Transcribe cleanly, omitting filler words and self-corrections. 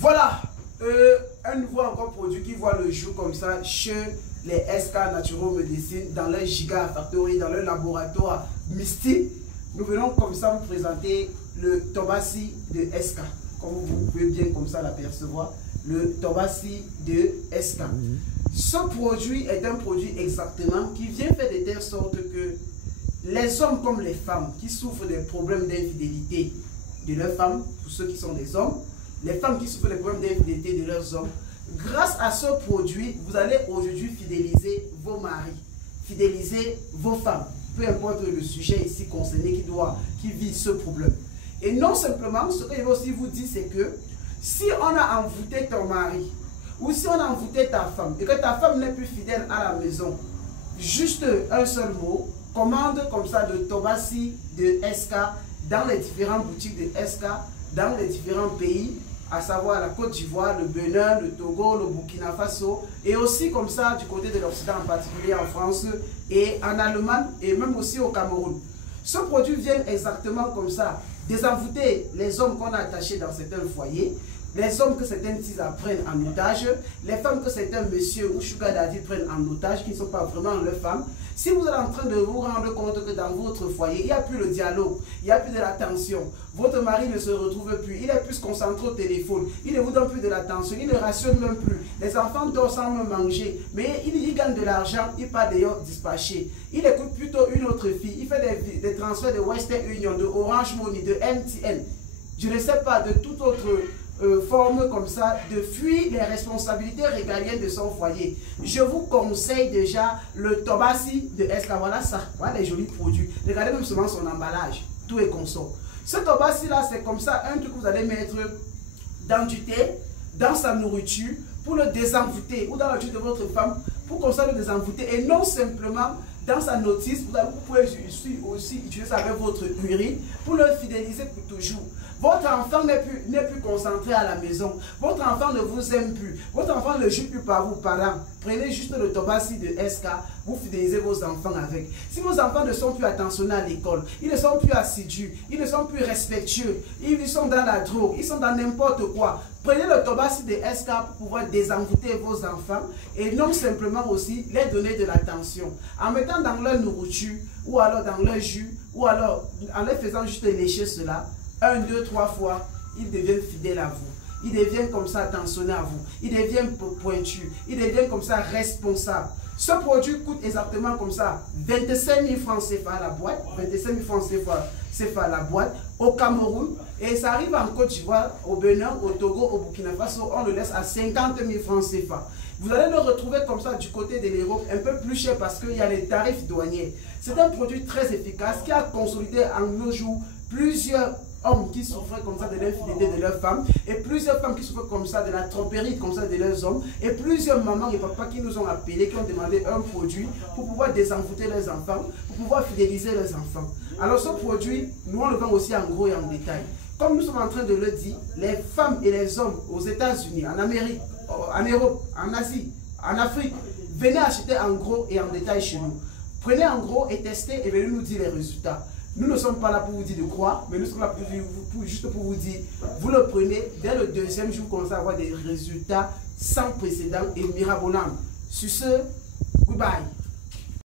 Voilà, un nouveau encore produit qui voit le jour comme ça chez les SK Natural Medicine, dans leur Giga Factory, dans leur laboratoire mystique. Nous venons comme ça vous présenter le Tobassi de SK. Comme vous pouvez bien comme ça l'apercevoir, le Tobassi de SK. Ce produit est un produit exactement qui vient faire de telle sorte que les hommes comme les femmes qui souffrent des problèmes d'infidélité de leurs femmes, pour ceux qui sont des hommes, les femmes qui souffrent des problèmes d'infidélité de leurs hommes, grâce à ce produit, vous allez aujourd'hui fidéliser vos maris, fidéliser vos femmes, peu importe le sujet ici concerné qui vit ce problème. Et non simplement, ce que je veux aussi vous dire, c'est que si on a envoûté ton mari, ou si on a envoûté ta femme, et que ta femme n'est plus fidèle à la maison, juste un seul mot, commande comme ça de Tobassi de SK dans les différentes boutiques de SK, dans les différents pays, à savoir la Côte d'Ivoire, le Bénin, le Togo, le Burkina Faso, et aussi comme ça du côté de l'Occident, en particulier en France et en Allemagne, et même aussi au Cameroun. Ce produit vient exactement comme ça, désenvoûter les hommes qu'on a attachés dans certains foyers, les hommes que certaines tisas prennent en otage, les femmes que certains messieurs ou sugar daddy prennent en otage, qui ne sont pas vraiment leurs femmes. Si vous êtes en train de vous rendre compte que dans votre foyer, il n'y a plus le dialogue, il n'y a plus de l'attention, votre mari ne se retrouve plus, il est plus concentré au téléphone, il ne vous donne plus de l'attention, il ne rationne même plus, les enfants dorment sans même manger, mais il gagne de l'argent, il part d'ailleurs dispatché. Il écoute plutôt une autre fille, il fait des transferts de Western Union, de Orange Money, de MTN, je ne sais pas, de toute autre forme comme ça, de fuir les responsabilités régaliennes de son foyer. Je vous conseille déjà le Tobassi de SK. Voilà ça, voilà les jolis produits. Regardez même seulement son emballage, tout est conso. Ce Tobassi là, c'est comme ça, un truc que vous allez mettre dans du thé, dans sa nourriture, pour le désenvoûter, ou dans la nourriture de votre femme, pour comme ça le désenvoûter, et non simplement dans sa notice, vous pouvez aussi utiliser ça avec votre urine pour le fidéliser pour toujours. Votre enfant n'est plus concentré à la maison. Votre enfant ne vous aime plus. Votre enfant ne joue plus par vous, parents. Prenez juste le Tobassi de SK, vous fidélisez vos enfants avec. Si vos enfants ne sont plus attentionnés à l'école, ils ne sont plus assidus, ils ne sont plus respectueux, ils sont dans la drogue, ils sont dans n'importe quoi. Prenez le Tobassi de SK pour pouvoir désenvoûter vos enfants et non simplement aussi les donner de l'attention. En mettant dans leur nourriture ou alors dans leur jus ou alors en les faisant juste lécher cela, 1, 2, 3 fois, ils deviennent fidèles à vous. Ils deviennent comme ça attentionnés à vous. Ils deviennent pointus. Ils deviennent comme ça responsables. Ce produit coûte exactement comme ça 25 000 francs CFA à la boîte. 25 000 francs CFA à la boîte au Cameroun. Et ça arrive en Côte d'Ivoire, au Bénin, au Togo, au Burkina Faso. On le laisse à 50 000 francs CFA. Vous allez le retrouver comme ça du côté de l'Europe, un peu plus cher parce qu'il y a les tarifs douaniers. C'est un produit très efficace qui a consolidé en nos jours plusieurs hommes qui souffraient comme ça de l'infidélité de leurs femmes, et plusieurs femmes qui souffraient comme ça de la tromperie comme ça de leurs hommes, et plusieurs mamans et papas qui nous ont appelés, qui ont demandé un produit pour pouvoir désenvoûter leurs enfants, pour pouvoir fidéliser leurs enfants. Alors ce produit, nous on le vend aussi en gros et en détail. Comme nous sommes en train de le dire, les femmes et les hommes aux États-Unis, en Amérique, en Europe, en Asie, en Afrique, venez acheter en gros et en détail chez nous. Prenez en gros et testez et venez nous dire les résultats. Nous ne sommes pas là pour vous dire de croire, mais nous sommes là juste pour vous dire, vous le prenez, dès le deuxième jour, vous commencez à avoir des résultats sans précédent et mirabolants. Sur ce, goodbye.